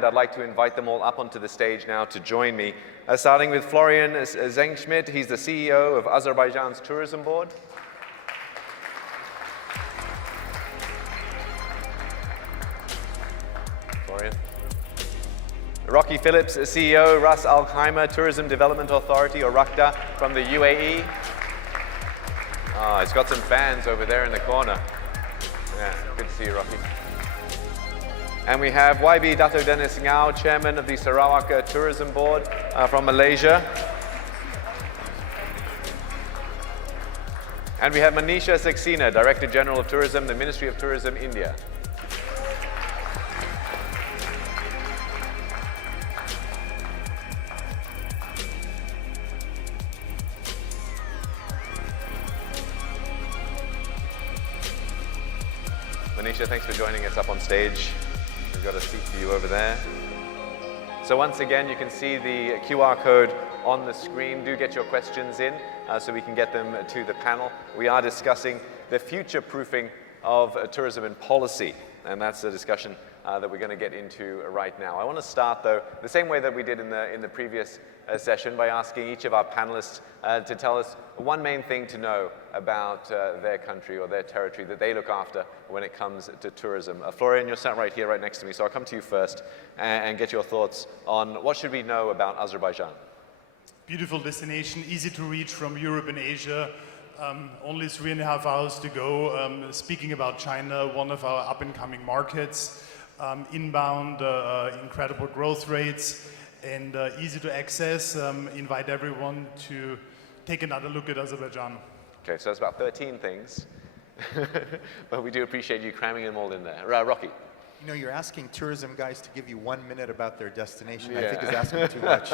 I'd like to invite them all up onto the stage now to join me, starting with Florian Sengstschmid. He's the CEO of Azerbaijan's tourism board. Florian. Raki Phillips, CEO, Ras Al Khaimah Tourism Development Authority, or RAKTDA, from the UAE. Oh, he's got some fans over there in the corner. Yeah, good to see you, Raki. And we have YB Dato Ngau, Chairman of the Sarawak Tourism Board from Malaysia. And we have Manisha Saxena, Director General of Tourism, the Ministry of Tourism, India. Manisha, thanks for joining us up on stage. We've got a seat for you over there. So once again, you can see the QR code on the screen. Do get your questions in so we can get them to the panel. We are discussing the future-proofing of tourism and policy, and that's a discussion that we're going to get into right now. I want to start, though, the same way that we did in the previous session by asking each of our panelists to tell us one main thing to know about their country or their territory that they look after when it comes to tourism. Florian, you're sat right here, right next to me, so I'll come to you first and get your thoughts on what should we know about Azerbaijan. Beautiful destination, easy to reach from Europe and Asia. Only 3.5 hours to go. Speaking about China, one of our up-and-coming markets. Inbound, incredible growth rates, and easy to access. Invite everyone to take another look at Azerbaijan. Okay, so that's about 13 things, but we do appreciate you cramming them all in there. Raki. You know, you're asking tourism guys to give you 1 minute about their destination. Yeah. I think is asking too much.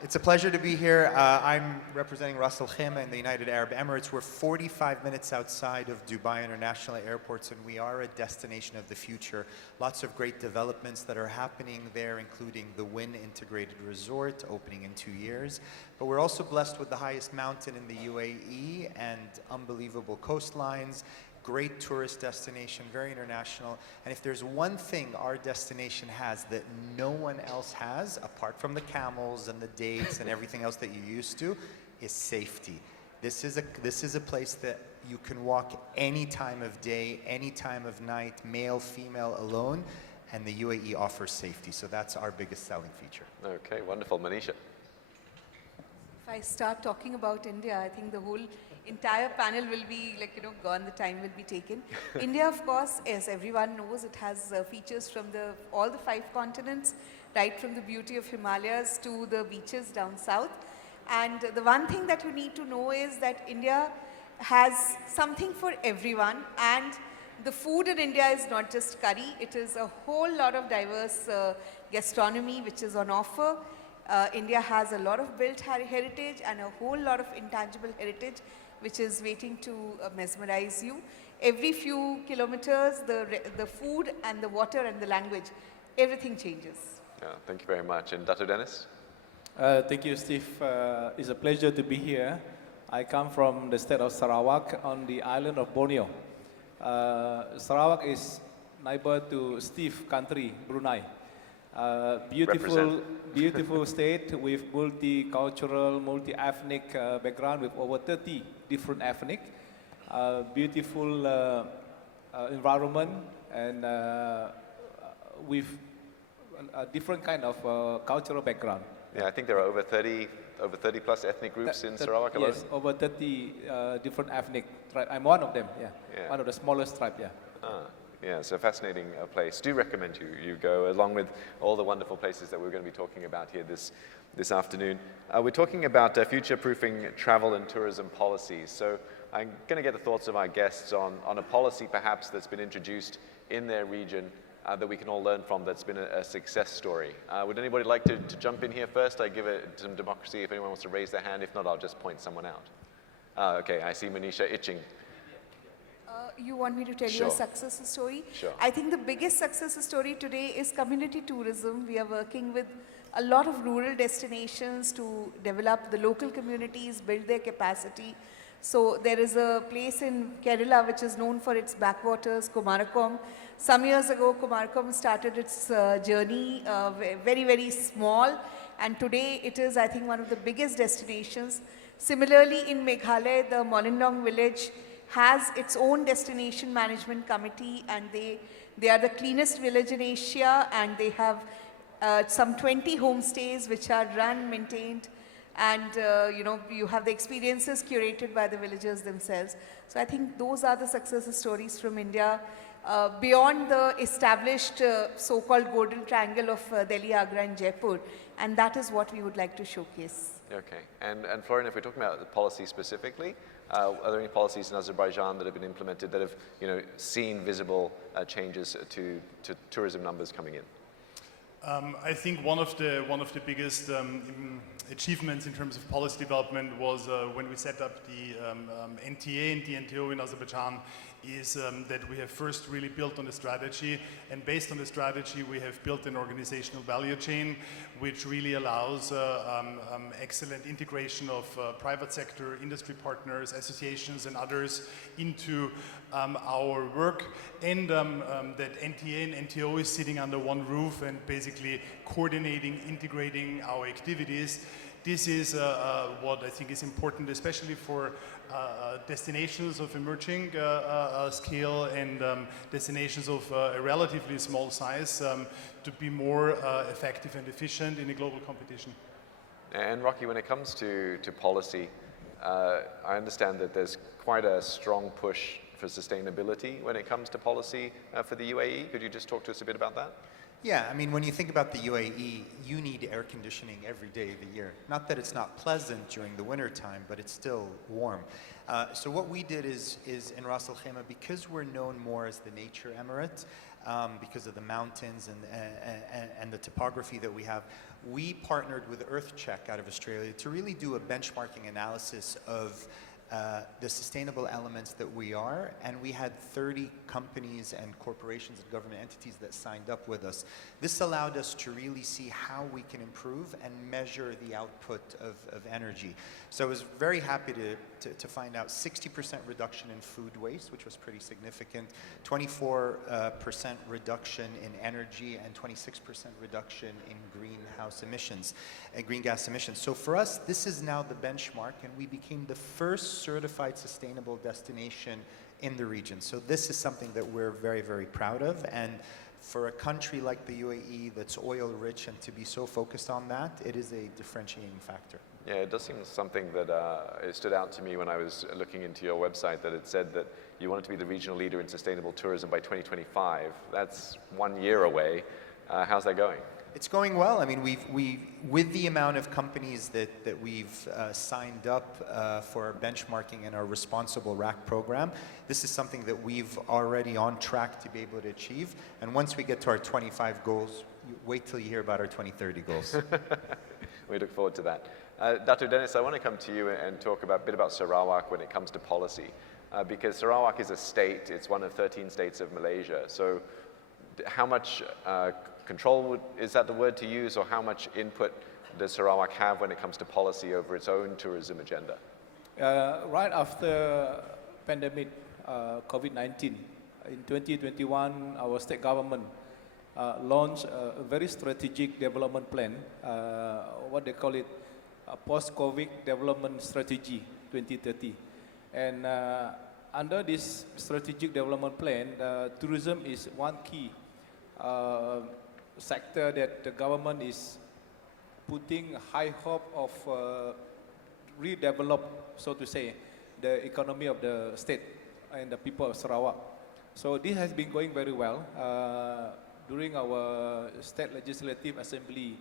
It's a pleasure to be here. I'm representing Ras Al Khaimah in the United Arab Emirates. We're 45 minutes outside of Dubai International Airports, and we are a destination of the future. Lots of great developments that are happening there, including the Wynn Integrated Resort, opening in 2 years. But we're also blessed with the highest mountain in the UAE and unbelievable coastlines. Great tourist destination, very international. And if there's one thing our destination has that no one else has, apart from the camels and the dates and everything else that you're used to, is safety. This is a place that you can walk any time of day, any time of night, male, female, alone, and the UAE offers safety. So that's our biggest selling feature. Okay, wonderful. Manisha. If I start talking about India, I think the whole entire panel will be gone, the time will be taken. India, of course, as everyone knows, it has features from all the 5 continents, right from the beauty of Himalayas to the beaches down south. And the one thing that you need to know is that India has something for everyone, and the food in India is not just curry, it is a whole lot of diverse gastronomy which is on offer. India has a lot of built heritage and a whole lot of intangible heritage which is waiting to mesmerize you. Every few kilometers, the food and the water and the language, everything changes. Yeah, thank you very much. And Dato Dennis? Thank you, Steve. It's a pleasure to be here. I come from the state of Sarawak on the island of Borneo. Sarawak is neighbor to Steve country, Brunei. Beautiful state with multicultural, multi-ethnic background with over 30 different ethnic. Beautiful environment and with a different kind of cultural background. Yeah, I think there are over 30 plus ethnic groups in Sarawak alone. Yes, over 30 different ethnic tribes. I'm one of them. Yeah. One of the smallest tribes. Yeah. Yeah, it's a fascinating place. Do recommend you go, along with all the wonderful places that we're going to be talking about here this afternoon. We're talking about future-proofing travel and tourism policies. So I'm going to get the thoughts of our guests on a policy perhaps that's been introduced in their region that we can all learn from, that's been a success story. Would anybody like to jump in here first? I give it some democracy if anyone wants to raise their hand. If not, I'll just point someone out. Okay, I see Manisha itching. You want me to tell you a success story? Sure. I think the biggest success story today is community tourism. We are working with a lot of rural destinations to develop the local communities, build their capacity. So there is a place in Kerala which is known for its backwaters, Kumarakom. Some years ago, Kumarakom started its journey very, very small, and today it is, I think, one of the biggest destinations. Similarly, in Meghalaya, the Molindong village has its own destination management committee, and they are the cleanest village in Asia, and they have some 20 homestays which are run, maintained, and you have the experiences curated by the villagers themselves. So I think those are the success stories from India, beyond the established so-called golden triangle of Delhi, Agra and Jaipur, and that is what we would like to showcase. Okay, and Florian, if we're talking about the policy specifically, are there any policies in Azerbaijan that have been implemented that have seen visible changes to tourism numbers coming in? I think one of the biggest achievements in terms of policy development was when we set up the NTA and DNTO in Azerbaijan, is that we have first really built on a strategy, and based on the strategy we have built an organizational value chain which really allows excellent integration of private sector, industry partners, associations and others into our work, and that NTA and NTO is sitting under one roof and basically coordinating, integrating our activities. This is what I think is important, especially for destinations of emerging scale and destinations of a relatively small size to be more effective and efficient in a global competition. And Raki, when it comes to policy, I understand that there's quite a strong push for sustainability when it comes to policy for the UAE. Could you just talk to us a bit about that? Yeah, I mean, when you think about the UAE, you need air conditioning every day of the year. Not that it's not pleasant during the winter time, but it's still warm. So what we did is in Ras Al Khaimah, because we're known more as the nature emirate, because of the mountains and the topography that we have, we partnered with EarthCheck out of Australia to really do a benchmarking analysis of the sustainable elements that we are, and we had 30 companies and corporations and government entities that signed up with us. This allowed us to really see how we can improve and measure the output of energy. So I was very happy to find out 60% reduction in food waste, which was pretty significant, 24% reduction in energy, and 26% reduction in greenhouse emissions and green gas emissions. So for us, this is now the benchmark, and we became the first certified sustainable destination in the region. So this is something that we're very, very proud of, and for a country like the UAE that's oil rich and to be so focused on that, it is a differentiating factor. Yeah, it does seem something that it stood out to me when I was looking into your website, that it said that you wanted to be the regional leader in sustainable tourism by 2025. That's 1 year away. How's that going? It's going well. I mean, with the amount of companies that we've signed up for our benchmarking and our responsible RAK program, this is something that we've already on track to be able to achieve. And once we get to our 25 goals, wait till you hear about our 2030 goals. We look forward to that. Dato Dennis, I want to come to you and talk a bit about Sarawak when it comes to policy, because Sarawak is a state. It's one of 13 states of Malaysia. So how much control, is that the word to use, or how much input does Sarawak have when it comes to policy over its own tourism agenda? Right after pandemic, COVID-19, in 2021, our state government launched a very strategic development plan, what they call it, a post-COVID development strategy 2030. And under this strategic development plan, tourism is one key sector that the government is putting high hope of redevelop, so to say, the economy of the state and the people of Sarawak. So this has been going very well. During our state legislative assembly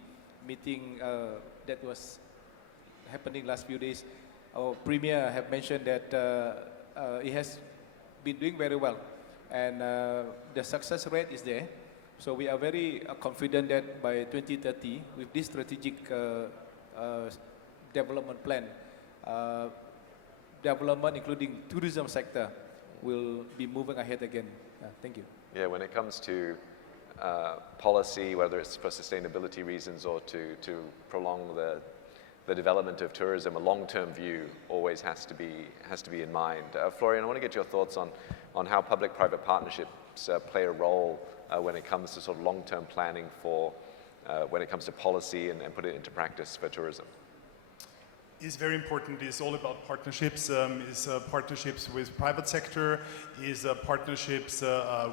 meeting that was happening last few days, our premier have mentioned that it has been doing very well, and the success rate is there. So we are very confident that by 2030, with this strategic development plan, development including tourism sector will be moving ahead again. Thank you. Yeah, when it comes to policy, whether it's for sustainability reasons or to prolong the development of tourism, a long-term view always has to be in mind. Florian, I want to get your thoughts on how public-private partnerships play a role when it comes to sort of long-term planning for when it comes to policy and put it into practice for tourism. Is very important. Is all about partnerships. Is partnerships with private sector. Is partnerships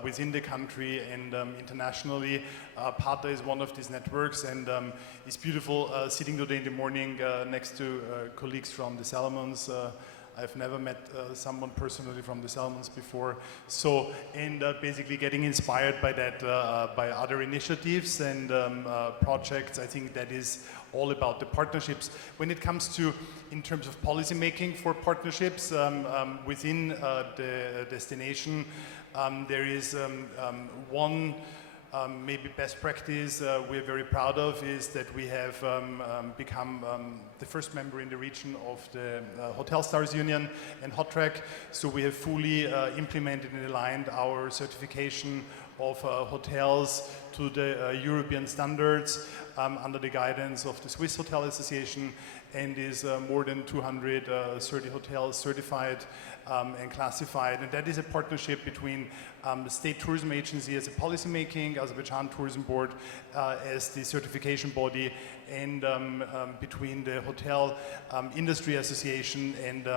within the country and internationally. RAKTDA is one of these networks, and it's beautiful sitting today in the morning next to colleagues from the Solomons. I've never met someone personally from the Solomons before. So, and basically getting inspired by that, by other initiatives and projects. I think that is all about the partnerships. When it comes to, in terms of policy making for partnerships within the destination, there is one maybe best practice we're very proud of is that we have become the first member in the region of the Hotel Stars Union and Hot Track. So we have fully implemented and aligned our certification of hotels to the European standards under the guidance of the Swiss Hotel Association, and is more than 230 hotels certified and classified. And that is a partnership between the State Tourism Agency as a policy making, Azerbaijan Tourism Board as the certification body, and between the Hotel Industry Association and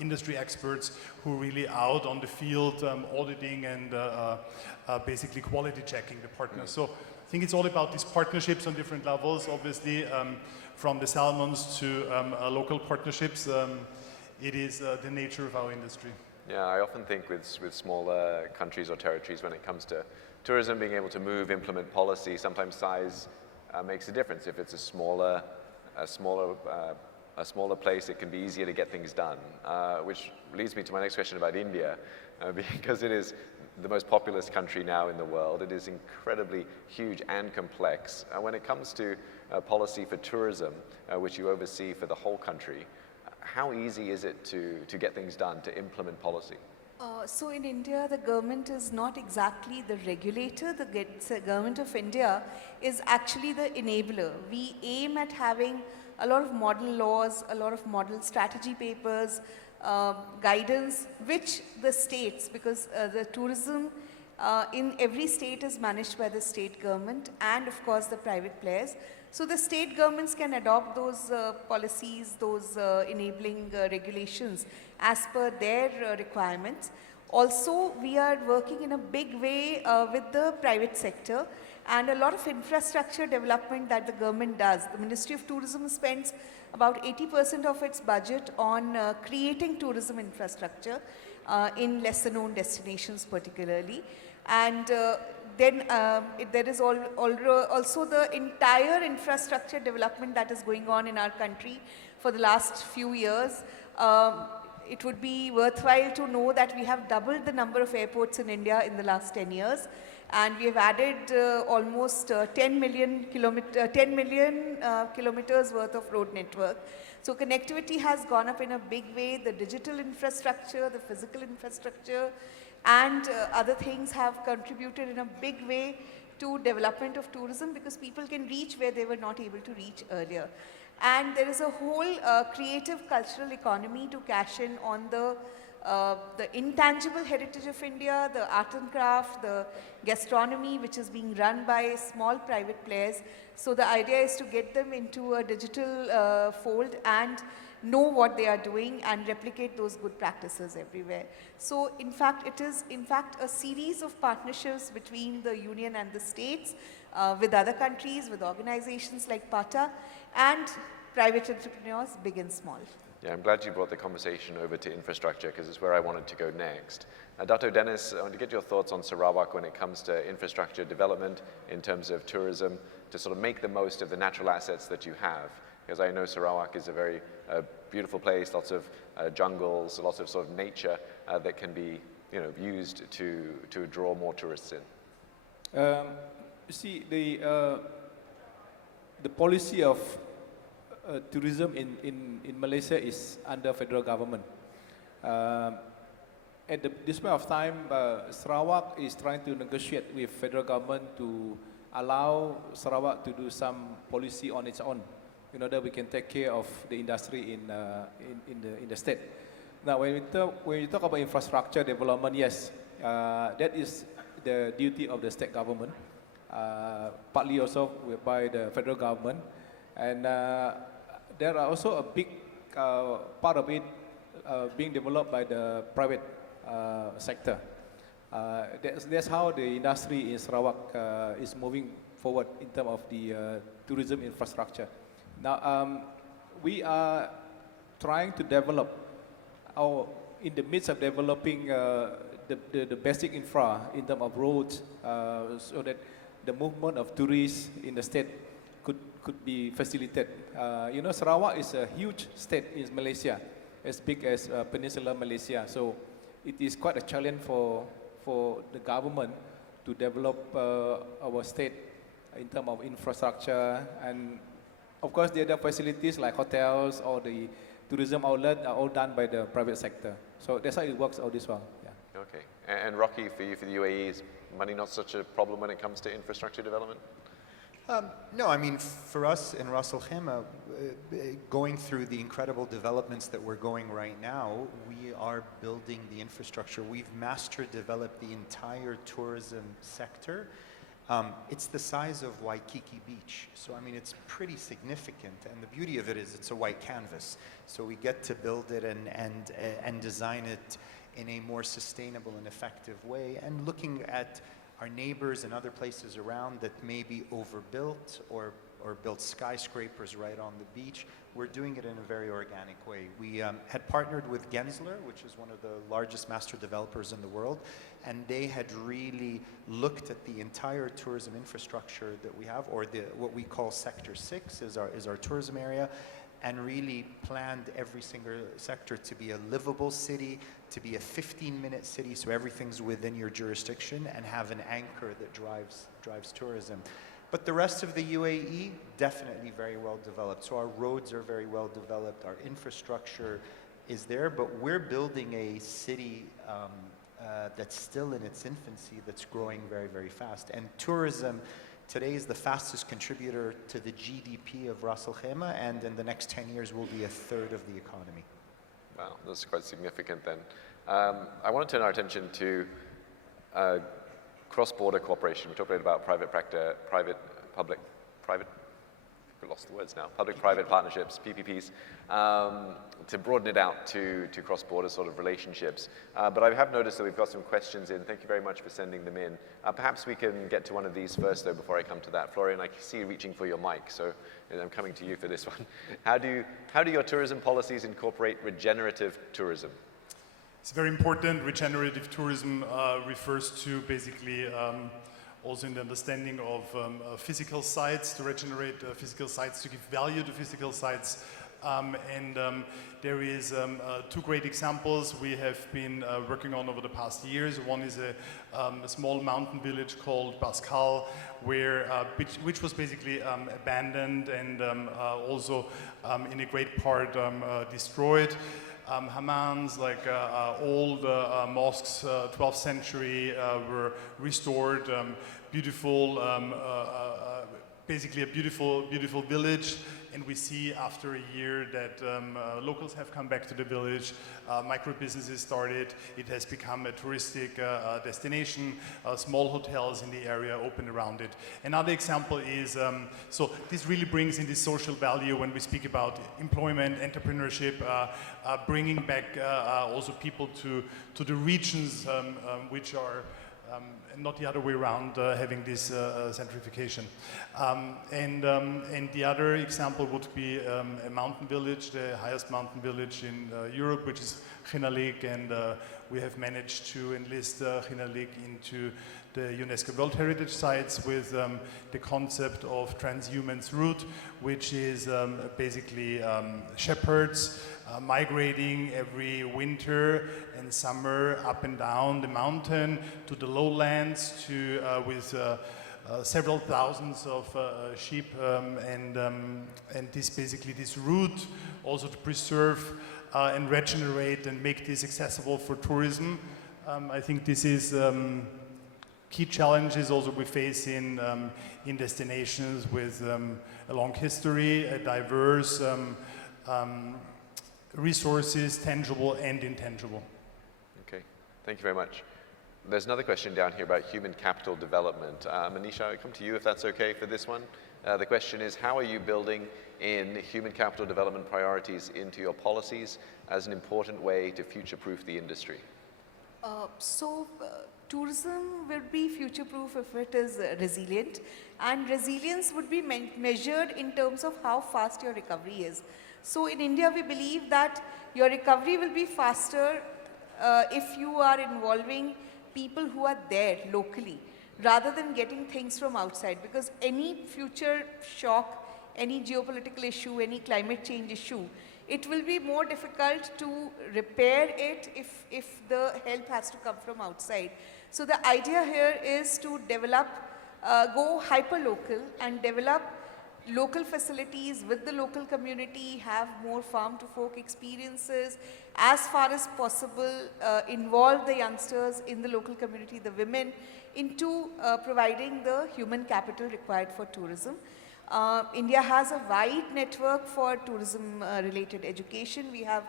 industry experts who really out on the field auditing and basically quality checking the partners. So I think it's all about these partnerships on different levels, obviously from the Solomons to local partnerships. It is the nature of our industry. Yeah, I often think with smaller countries or territories, when it comes to tourism, being able to move, implement policy, sometimes size makes a difference. If it's a smaller place, it can be easier to get things done. Which leads me to my next question about India, because it is the most populous country now in the world. It is incredibly huge and complex. When it comes to policy for tourism, which you oversee for the whole country, how easy is it to get things done, to implement policy? So in India, the government is not exactly the regulator. The government of India is actually the enabler. We aim at having a lot of model laws, a lot of model strategy papers, guidance, which the states, because the tourism in every state is managed by the state government and of course the private players. So the state governments can adopt those policies, those enabling regulations as per their requirements. Also, we are working in a big way with the private sector, and a lot of infrastructure development that the government does. The Ministry of Tourism spends about 80% of its budget on creating tourism infrastructure in lesser known destinations particularly. And then there is also the entire infrastructure development that is going on in our country for the last few years. It would be worthwhile to know that we have doubled the number of airports in India in the last 10 years. And we have added almost 10 million kilometers worth of road network. So connectivity has gone up in a big way. The digital infrastructure, the physical infrastructure, and other things have contributed in a big way to development of tourism, because people can reach where they were not able to reach earlier. And there is a whole creative cultural economy to cash in on the intangible heritage of India, the art and craft, the gastronomy, which is being run by small private players. So the idea is to get them into a digital fold and know what they are doing and replicate those good practices everywhere. So in fact, it is a series of partnerships between the union and the states, with other countries, with organizations like PATA, and private entrepreneurs, big and small. Yeah, I'm glad you brought the conversation over to infrastructure, because it's where I wanted to go next. Dato Dennis, I want to get your thoughts on Sarawak when it comes to infrastructure development in terms of tourism, to sort of make the most of the natural assets that you have. Because I know Sarawak is a very beautiful place, lots of jungles, lots of sort of nature that can be used to draw more tourists in. You see, the policy of tourism in Malaysia is under federal government. At this point of time, Sarawak is trying to negotiate with federal government to allow Sarawak to do some policy on its own. in order we can take care of the industry in the state. Now, when you talk about infrastructure development, yes, that is the duty of the state government, partly also by the federal government, and there are also a big part of it being developed by the private sector. That's how the industry in Sarawak is moving forward in terms of the tourism infrastructure. Now, we are trying to develop in the midst of developing the basic infra in terms of roads, so that the movement of tourists in the state could be facilitated. You know, Sarawak is a huge state in Malaysia, as big as Peninsular Malaysia. So it is quite a challenge for the government to develop our state in terms of infrastructure, and of course the other facilities like hotels or the tourism outlet are all done by the private sector. So that's how it works out this well. Yeah. Okay. And Raki, for you, for the UAE, is money not such a problem when it comes to infrastructure development? No, I mean, for us in Ras Al Khaimah, going through the incredible developments that we're going right now, we are building the infrastructure. We've master developed the entire tourism sector. It's the size of Waikiki Beach. So, I mean, it's pretty significant. And the beauty of it is it's a white canvas. So we get to build it and design it in a more sustainable and effective way. And looking at our neighbors and other places around that may be overbuilt or built skyscrapers right on the beach, we're doing it in a very organic way. We had partnered with Gensler, which is one of the largest master developers in the world, and they had really looked at the entire tourism infrastructure that we have, or what we call Sector 6 is our tourism area, and really planned every single sector to be a livable city, to be a 15-minute city, so everything's within your jurisdiction, and have an anchor that drives tourism. But the rest of the UAE, definitely very well developed. So our roads are very well developed, our infrastructure is there, but we're building a city that's still in its infancy, that's growing very, very fast. And tourism today is the fastest contributor to the GDP of Ras Al Khaimah, and in the next 10 years will be a third of the economy. Wow, that's quite significant then. I want to turn our attention to cross-border cooperation. We talked a bit about public-private partnerships, PPPs, to broaden it out to cross-border sort of relationships. But I have noticed that we've got some questions in. Thank you very much for sending them in. Perhaps we can get to one of these first, though, before I come to that. Florian, I see you reaching for your mic, so I'm coming to you for this one. How do your tourism policies incorporate regenerative tourism? It's very important. Regenerative tourism refers to basically also in the understanding of physical sites, to regenerate physical sites, to give value to physical sites. There is two great examples we have been working on over the past years. One is a small mountain village called Pascal, which was basically abandoned and also in a great part destroyed. Hammams, like old mosques, 12th century, were restored. Beautiful, basically a beautiful village. And we see after a year that locals have come back to the village, micro businesses started, it has become a touristic destination, small hotels in the area open around it. Another example is, so this really brings in this social value when we speak about employment, entrepreneurship, bringing back also people to the regions which are not the other way around, having this centrification. And the other example would be a mountain village, the highest mountain village in Europe, which is Khaimah, and we have managed to enlist Khaimah into the UNESCO World Heritage Sites with the concept of transhumance route, which is basically shepherds migrating every winter and summer up and down the mountain to the lowlands with several thousands of sheep and this route also to preserve and regenerate and make this accessible for tourism. I think this is key challenges also we face in destinations with a long history, a diverse resources, tangible and intangible. Okay, thank you very much. There's another question down here about human capital development. Manisha, I'll come to you if that's okay for this one. The question is, how are you building in human capital development priorities into your policies as an important way to future-proof the industry? Tourism will be future-proof if it is resilient, and resilience would be measured in terms of how fast your recovery is. So in India, we believe that your recovery will be faster if you are involving people who are there locally, rather than getting things from outside, because any future shock, any geopolitical issue, any climate change issue, it will be more difficult to repair it if the help has to come from outside. So the idea here is to develop, go hyper-local and develop local facilities with the local community, have more farm-to-fork experiences, as far as possible involve the youngsters in the local community, the women, into providing the human capital required for tourism. India has a wide network for tourism-related education. We have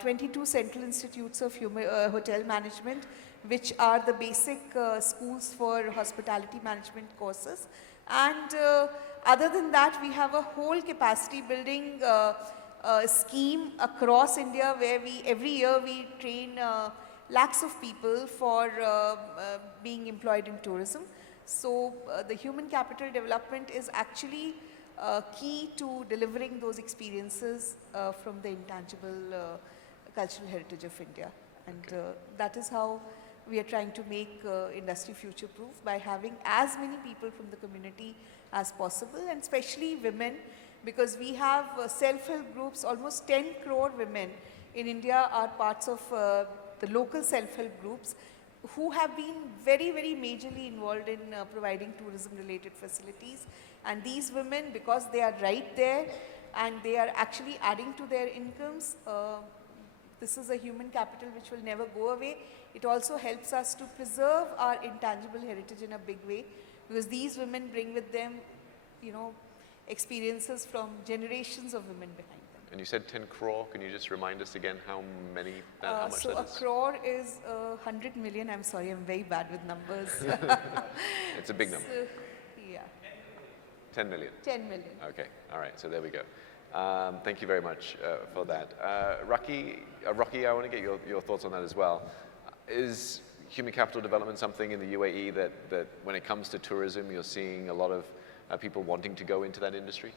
22 central institutes of hotel management, which are the basic schools for hospitality management courses. And other than that, we have a whole capacity building scheme across India where every year we train lakhs of people for being employed in tourism. So the human capital development is actually key to delivering those experiences from the intangible cultural heritage of India. And that is how we are trying to make industry future-proof, by having as many people from the community as possible, and especially women, because we have self-help groups. Almost 10 crore women in India are parts of the local self-help groups who have been very, very majorly involved in providing tourism-related facilities. And these women, because they are right there and they are actually adding to their incomes, this is a human capital which will never go away. It also helps us to preserve our intangible heritage in a big way, because these women bring with them, you know, experiences from generations of women behind them. And you said 10 crore. Can you just remind us again how many, how much so that is? So a crore is 100 million. I'm sorry, I'm very bad with numbers. It's a big number. So, yeah. 10 million. 10 million. Okay, all right, so there we go. Thank you very much for that. Raki, I want to get your thoughts on that as well. Is human capital development something in the UAE that when it comes to tourism, you're seeing a lot of people wanting to go into that industry?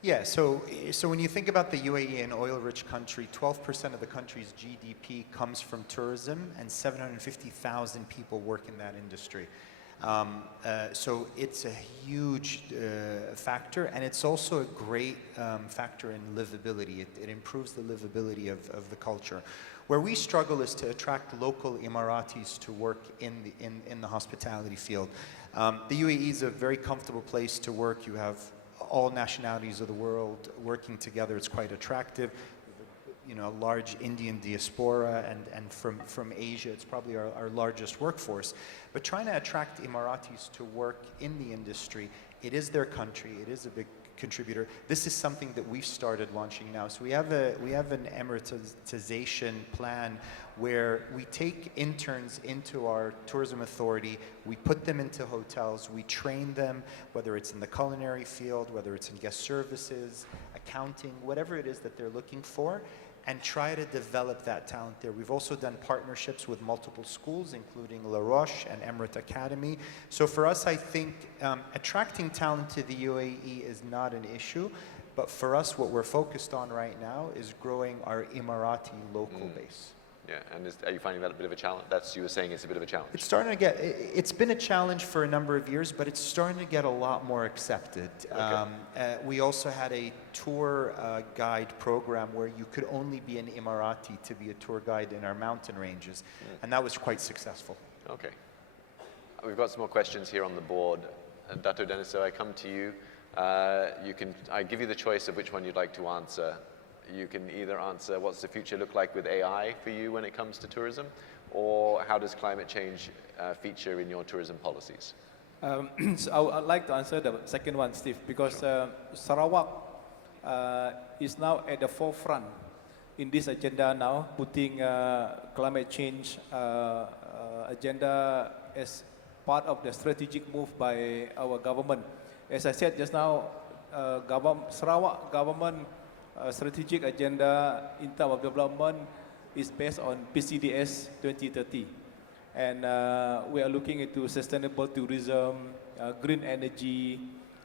Yeah, so when you think about the UAE, an oil-rich country, 12% of the country's GDP comes from tourism, and 750,000 people work in that industry. So it's a huge factor, and it's also a great factor in livability. It improves the livability of the culture. Where we struggle is to attract local Emiratis to work in the hospitality field. The UAE is a very comfortable place to work. You have all nationalities of the world working together. It's quite attractive. You know, a large Indian diaspora, and from Asia, it's probably our largest workforce. But trying to attract Emiratis to work in the industry, it is their country, it is a big contributor. This is something that we've started launching now. So we have an Emiratization plan where we take interns into our tourism authority, we put them into hotels, we train them, whether it's in the culinary field, whether it's in guest services, accounting, whatever it is that they're looking for, and try to develop that talent there. We've also done partnerships with multiple schools, including La Roche and Emirate Academy. So for us, I think attracting talent to the UAE is not an issue, but for us, what we're focused on right now is growing our Emirati local base. Yeah, and are you finding that a bit of a challenge? You were saying it's a bit of a challenge. It's starting to get, it's been a challenge for a number of years, but it's starting to get a lot more accepted. Okay. We also had a tour guide program where you could only be an Emirati to be a tour guide in our mountain ranges, and that was quite successful. Okay. We've got some more questions here on the board. Dato Dennis, so I come to you. I give you the choice of which one you'd like to answer. You can either answer what's the future look like with AI for you when it comes to tourism, or how does climate change feature in your tourism policies? So I'd like to answer the second one, Steve, because Sarawak is now at the forefront in this agenda now, putting climate change agenda as part of the strategic move by our government. As I said just now, Sarawak government strategic agenda in terms of development is based on PCDS 2030. And we are looking into sustainable tourism, green energy.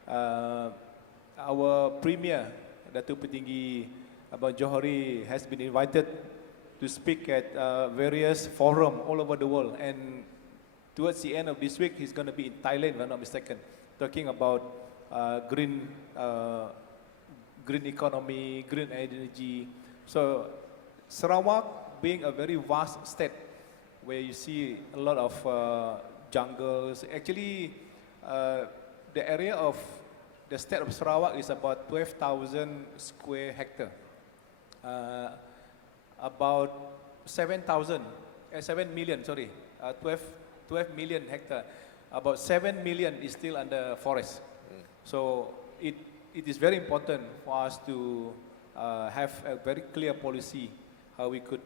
Our Premier, Dato Petinggi Abang Johari, has been invited to speak at various forums all over the world. And towards the end of this week, he's going to be in Thailand, if I'm not mistaken, talking about green economy, green energy. So Sarawak, being a very vast state, where you see a lot of jungles. Actually, the area of the state of Sarawak is about 12,000 square hectare. About 7 million, 12 million hectare. About 7 million is still under forest. So it is very important for us to have a very clear policy how we could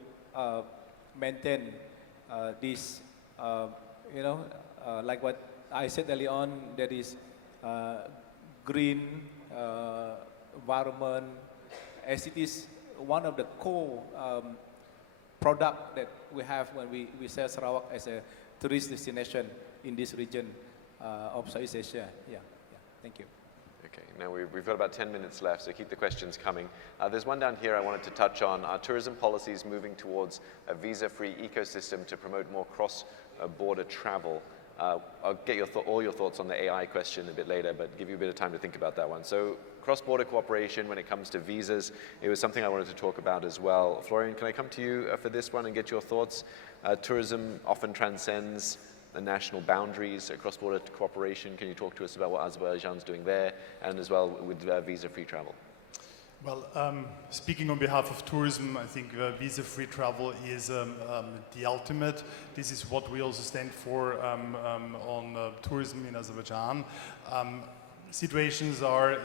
maintain this, like what I said early on, that is green environment, as it is one of the core product that we have when we sell Sarawak as a tourist destination in this region of Southeast Asia. Yeah, thank you. Okay, now we've got about 10 minutes left, so keep the questions coming. There's one down here I wanted to touch on. Are tourism policies moving towards a visa-free ecosystem to promote more cross-border travel? I'll get all your thoughts on the AI question a bit later, but give you a bit of time to think about that one. So cross-border cooperation when it comes to visas, it was something I wanted to talk about as well. Florian, can I come to you for this one and get your thoughts? Tourism often transcends the national boundaries, cross-border cooperation. Can you talk to us about what Azerbaijan's doing there, and as well with visa-free travel? Well, speaking on behalf of tourism, I think visa-free travel is the ultimate. This is what we also stand for on tourism in Azerbaijan. Situations are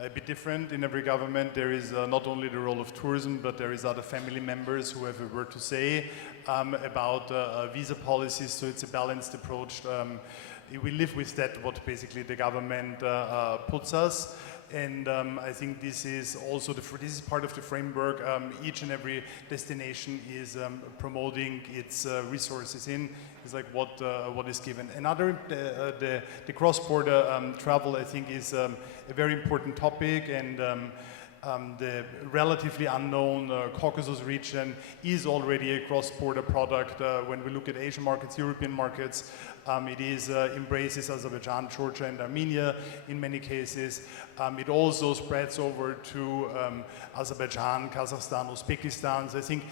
a bit different in every government. There is not only the role of tourism, but there is other family members who have a word to say about visa policies, so it's a balanced approach. We live with that, what basically the government puts us. And I think this is also this is part of the framework. Each and every destination is promoting its resources in. It's like what is given. Another, the cross-border travel, I think, is a very important topic, and the relatively unknown Caucasus region is already a cross-border product. When we look at Asian markets, European markets, it embraces Azerbaijan, Georgia, and Armenia in many cases. It also spreads over to Azerbaijan, Kazakhstan, Uzbekistan. So I think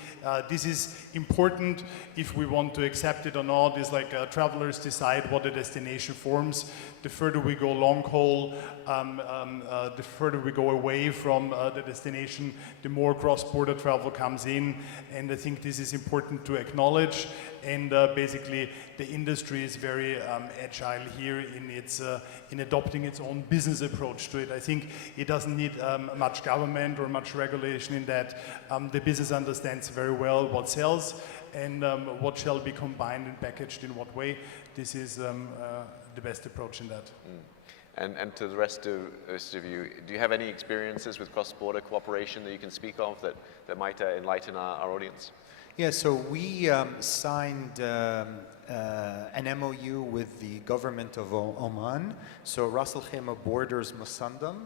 this is important if we want to accept it or not. It's like travelers decide what the destination forms. The further we go long haul, the further we go away from the destination, the more cross-border travel comes in. And I think this is important to acknowledge. And basically, the industry is very agile here in adopting its own business approach to it. I think it doesn't need much government or much regulation in that. The business understands very well what sells and what shall be combined and packaged in what way. This is the best approach in that. And to the rest of you, do you have any experiences with cross-border cooperation that you can speak of that might enlighten our audience? Yeah, so we signed an MOU with the government of Oman. So Ras Al Khaimah borders Musandam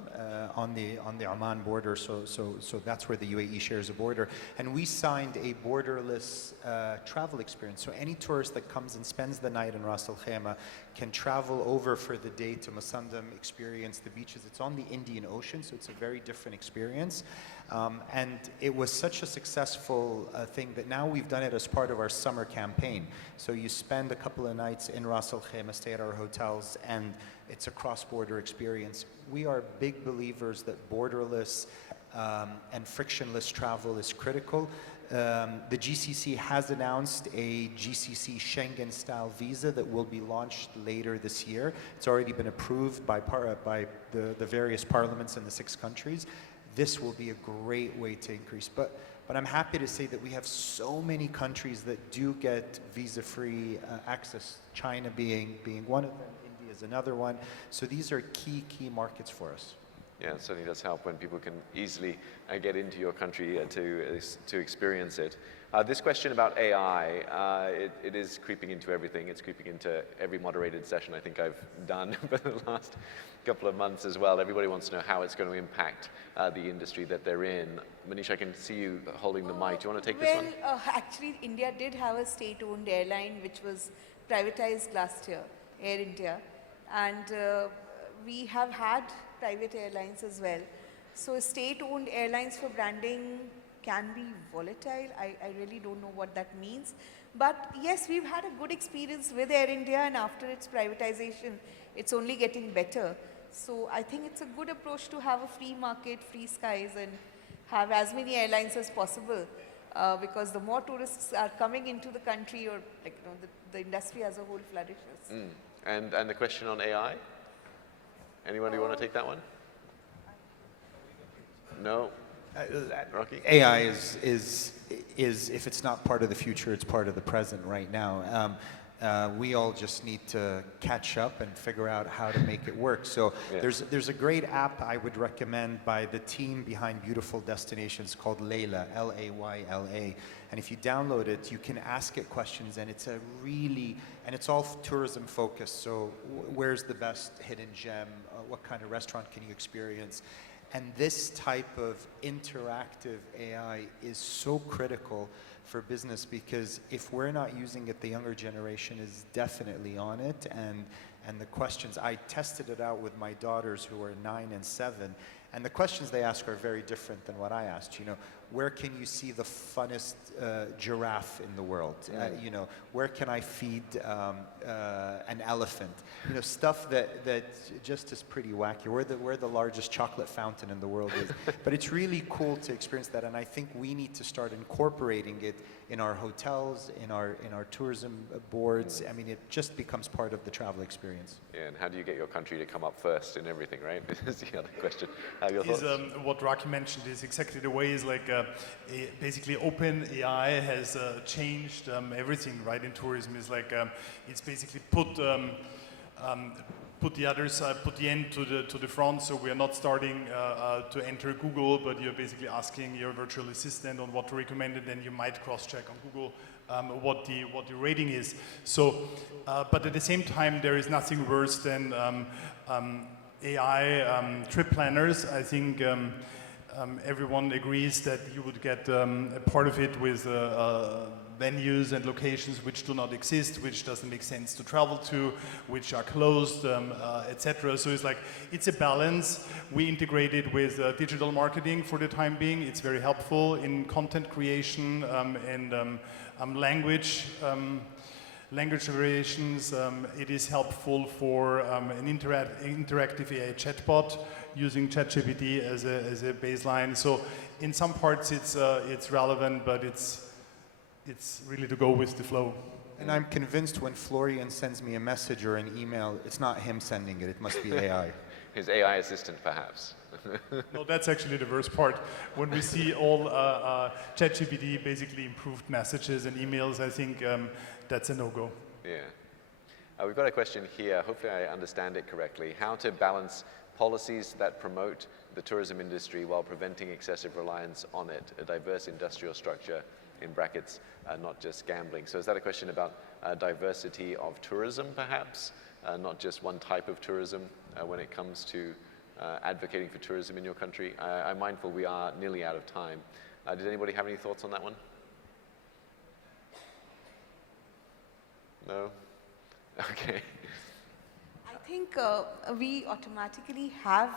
on the Oman border, so that's where the UAE shares a border. And we signed a borderless travel experience. So any tourist that comes and spends the night in Ras Al Khaimah can travel over for the day to Musandam, experience the beaches. It's on the Indian Ocean, so it's a very different experience. And it was such a successful thing that now we've done it as part of our summer campaign. So you spend a couple of nights in Ras Al Khaimah, stay at our hotels, and it's a cross-border experience. We are big believers that borderless and frictionless travel is critical. the GCC has announced a GCC Schengen-style visa that will be launched later this year. It's already been approved by the various parliaments in the 6 countries. This will be a great way to increase. But I'm happy to say that we have so many countries that do get visa-free access, China being one of them, India is another one. So these are key markets for us. Yeah, it certainly does help when people can easily get into your country to experience it. This question about AI, it is creeping into everything. It's creeping into every moderated session I think I've done for the last couple of months as well. Everybody wants to know how it's going to impact the industry that they're in. Manisha, I can see you holding the mic. Do you want to take this one? Well, actually, India did have a state-owned airline which was privatized last year, Air India. And we have had private airlines as well. So state-owned airlines for branding can be volatile. I really don't know what that means. But yes, we've had a good experience with Air India, and after its privatization, it's only getting better. So I think it's a good approach to have a free market, free skies, and have as many airlines as possible. Because the more tourists are coming into the country, or the industry as a whole flourishes. And the question on AI? Anybody want to take that one? No? Raki? AI is if it's not part of the future, it's part of the present right now. We all just need to catch up and figure out how to make it work. So there's a great app I would recommend by the team behind Beautiful Destinations called Layla, L-A-Y-L-A. And if you download it, you can ask it questions, and it's and it's all tourism focused. So where's the best hidden gem? What kind of restaurant can you experience? And this type of interactive AI is so critical for business, because if we're not using it, the younger generation is definitely on it. And the questions, I tested it out with my daughters who are 9 and 7, and the questions they ask are very different than what I asked. Where can you see the funnest giraffe in the world? Where can I feed an elephant? Stuff that just is pretty wacky. Where the largest chocolate fountain in the world is. But it's really cool to experience that, and I think we need to start incorporating it in our hotels, in our tourism boards. I mean, it just becomes part of the travel experience. Yeah, and how do you get your country to come up first in everything, right? Is the other question. Your thoughts? What Raki mentioned is exactly the way. Is like basically open AI has changed everything, right? In tourism, is like it's basically put the other side, put the end to the front. So we are not starting to enter Google, but you're basically asking your virtual assistant on what to recommend, and then you might cross-check on Google what the rating is. So, but at the same time, there is nothing worse than AI trip planners. I think everyone agrees that you would get a part of it with venues and locations which do not exist, which doesn't make sense to travel to, which are closed, etc. So it's a balance. We integrated with digital marketing for the time being. It's very helpful in content creation and language variations. It is helpful for an interactive AI chatbot using ChatGPT as a baseline. So in some parts it's relevant, but it's really to go with the flow. And I'm convinced when Florian sends me a message or an email, it's not him sending it, it must be AI. His AI assistant, perhaps. No, that's actually the worst part. When we see all ChatGPT basically improved messages and emails, I think that's a no-go. Yeah. We've got a question here. Hopefully I understand it correctly. How to balance policies that promote the tourism industry while preventing excessive reliance on it, a diverse industrial structure, in brackets, not just gambling. So is that a question about diversity of tourism, perhaps? Not just one type of tourism when it comes to advocating for tourism in your country? I'm mindful we are nearly out of time. Did anybody have any thoughts on that one? No? Okay. I think we automatically have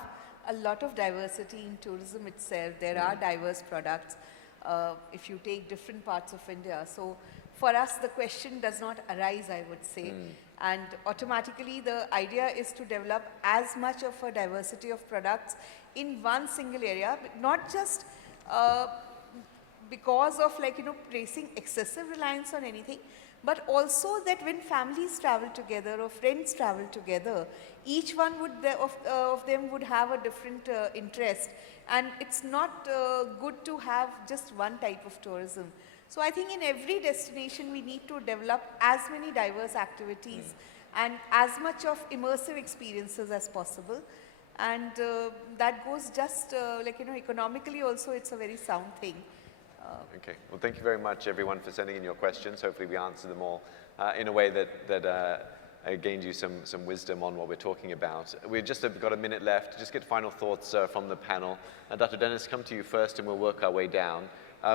a lot of diversity in tourism itself. There are diverse products if you take different parts of India. So for us, the question does not arise, I would say. And automatically, the idea is to develop as much of a diversity of products in one single area, but not just because of placing excessive reliance on anything, but also that when families travel together or friends travel together, each one of them would have a different interest, and it's not good to have just one type of tourism. So I think in every destination we need to develop as many diverse activities and as much of immersive experiences as possible. And that goes just economically also, it's a very sound thing. Okay, well thank you very much everyone for sending in your questions. Hopefully we answered them all in a way that gained you some wisdom on what we're talking about. We've just got a minute left. Just get final thoughts from the panel. Dr. Dennis, come to you first and we'll work our way down.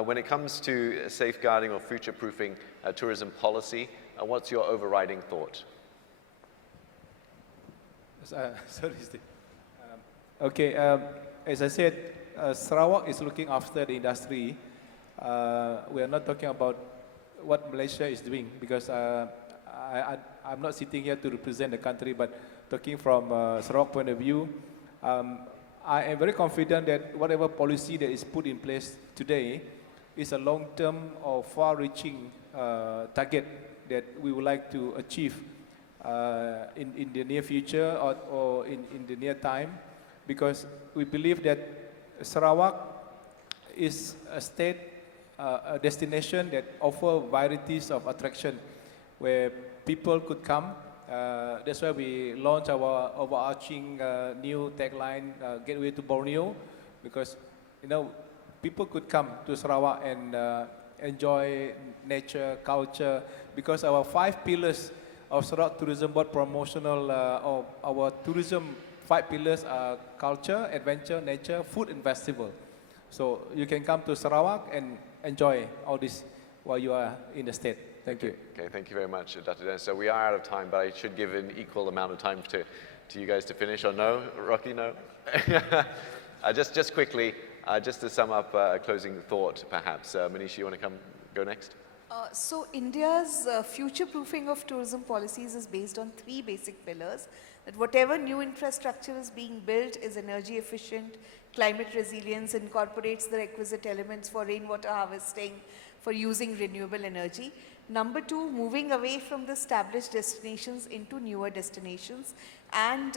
When it comes to safeguarding or future-proofing tourism policy, what's your overriding thought? Sorry, Steve. Okay, as I said, Sarawak is looking after the industry. We are not talking about what Malaysia is doing, because I'm not sitting here to represent the country, but talking from Sarawak point of view, I am very confident that whatever policy that is put in place today is a long-term or far-reaching target that we would like to achieve in the near future or in the near time, because we believe that Sarawak is a state, a destination that offer varieties of attraction where people could come. That's why we launched our overarching new tagline, Gateway to Borneo, because people could come to Sarawak and enjoy nature, culture, because our 5 pillars of Sarawak Tourism Board promotional, of our tourism 5 pillars are culture, adventure, nature, food and festival. So you can come to Sarawak and enjoy all this while you are in the state. Thank you. Okay, thank you very much, Dr. Dennis. So we are out of time, but I should give an equal amount of time to you guys to finish, or no? Raki, no? Just quickly, just to sum up a closing thought, perhaps. Manisha, you want to go next? So India's future-proofing of tourism policies is based on 3 basic pillars. That whatever new infrastructure is being built is energy efficient, climate resilience, incorporates the requisite elements for rainwater harvesting, for using renewable energy. Number 2, moving away from the established destinations into newer destinations, and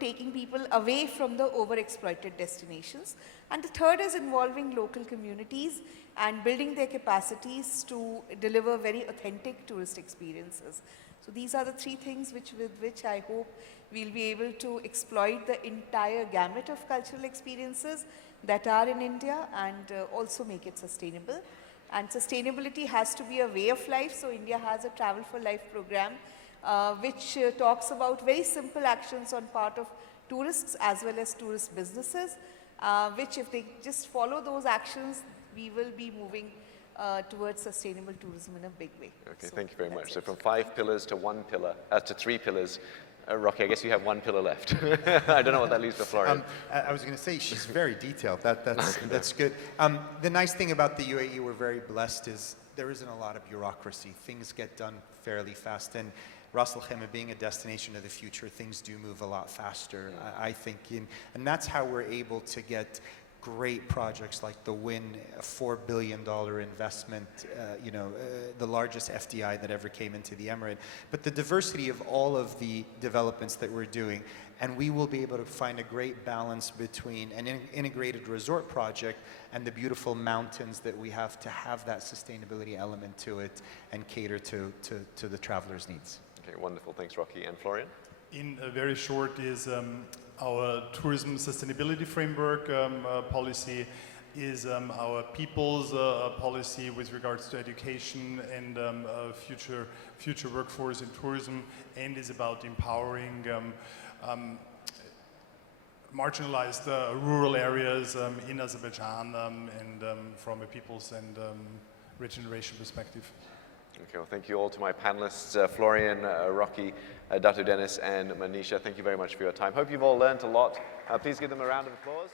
taking people away from the overexploited destinations. And the third is involving local communities and building their capacities to deliver very authentic tourist experiences. So these are the 3 things with which I hope we'll be able to exploit the entire gamut of cultural experiences that are in India, and also make it sustainable. And sustainability has to be a way of life, so India has a Travel for Life program which talks about very simple actions on part of tourists as well as tourist businesses, which if they just follow those actions, we will be moving towards sustainable tourism in a big way. Okay, So thank you very much. that's So it. from 5 pillars to 1 pillar, to 3 pillars. Raki, I guess you have 1 pillar left. I don't know what that leaves for Florian. I was going to say, she's very detailed. That's good. The nice thing about the UAE, we're very blessed, is there isn't a lot of bureaucracy. Things get done fairly fast. And Ras Al Khaimah being a destination of the future, things do move a lot faster, I think. And that's how we're able to get great projects like the WIN, a $4 billion investment, the largest FDI that ever came into the Emirate. But the diversity of all of the developments that we're doing, and we will be able to find a great balance between an integrated resort project and the beautiful mountains that we have to have that sustainability element to it and cater to the traveler's needs. Okay, wonderful. Thanks, Raki. And Florian? In a very short is our tourism sustainability framework policy is our people's policy with regards to education and future workforce in tourism, and is about empowering marginalized rural areas in Azerbaijan and from a people's and regeneration perspective. Okay, well, thank you all to my panelists, Florian, Raki, Dato Dennis, and Manisha. Thank you very much for your time. Hope you've all learned a lot. Please give them a round of applause.